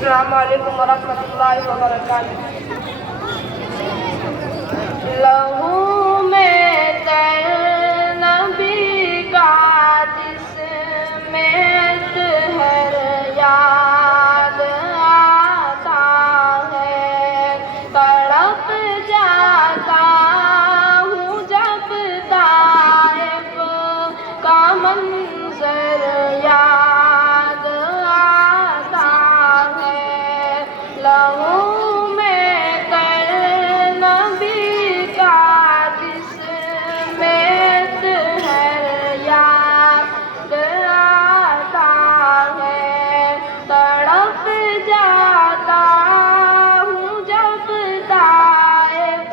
अस्सलामु अलैकुम वरहमतुल्लाहि वबरकातुहू। लहू में तर नबी का जिसमें हर याद आता है, तड़प जाता हूँ जब ताइफ का मंजर याद आता है। लहू में तर नबी का जिसमें हर याद आता है, तड़प जाता हूँ जब ताइफ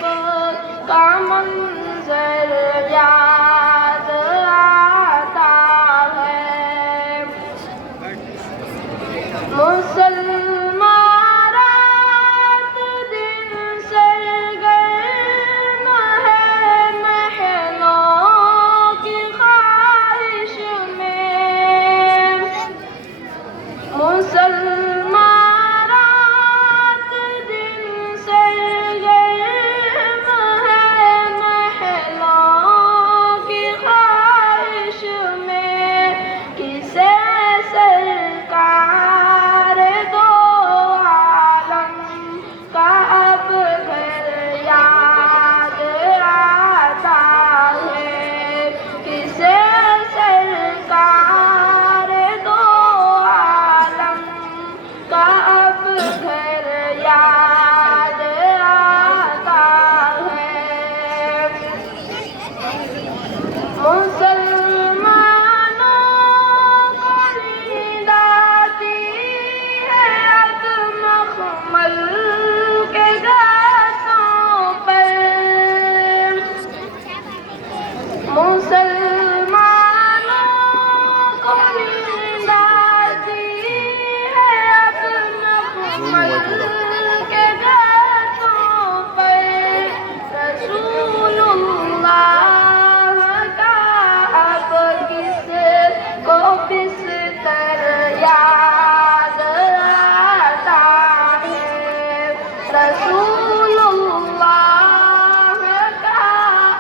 का मंजर याद आता है। मुसलमान रात दिन सरगर्म है महलों की ख्वाहिश में। मुसलमान रात दिन सरगर्म है महलों की ख्वाहिश में। किसे सरकार दो आलम का अब घर याद आता है। किसे सरकार दो आलम का अब घर याद आता है। मुसलमानों को नींद आती है अब मखमल के गाछों पर। मुसलमानों को नींद आती है अब मखमल के गाछों पर। रसूलुल्लाह का अब किसको बिस्तर याद आता है। रसूलुल्लाह का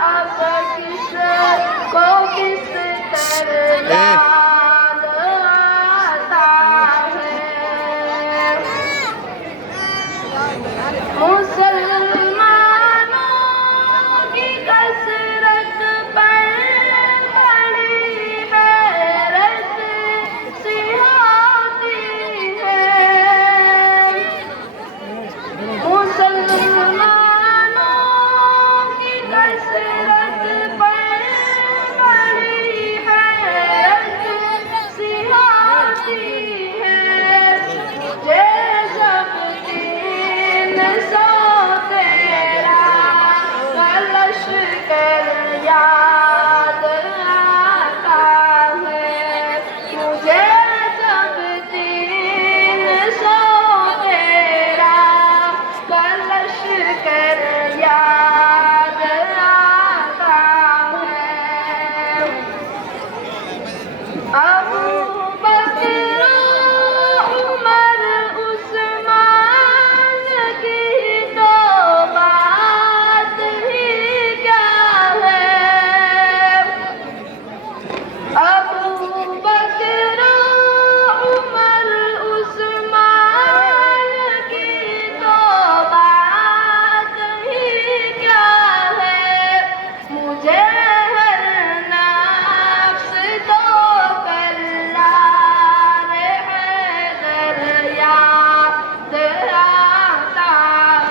अब किसको बिस्तर याद आता है। मुसलमानों की कसरत पर बड़ी हैरत सी होती है। मुसलमानों की कसरत पर बड़ी हैरत सी होती है। मुझे जब दिन सौ तेरा लश्कर याद आता है। मुझे जब दिन सौ तेरा लश्कर याद आता है। अबू बकर उमर उस्मान की तो बात ही क्या है। अबू बकर उमर उस्मान की तो बात ही क्या है। मुझे हर नफ्स तो करार हैदर याद आता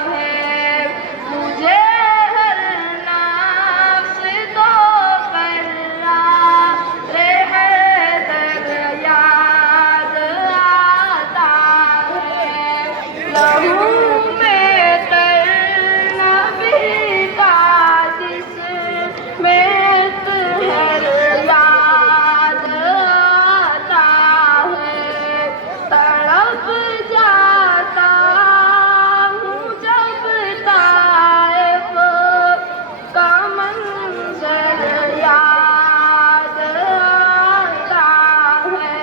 है। मुझे हर नफ्स तो करार हैदर याद आता है। लहू में तर नबी का जिसमें हर याद आता है, तड़प जाता हूँ जब ताइफ का मंजर याद आता है।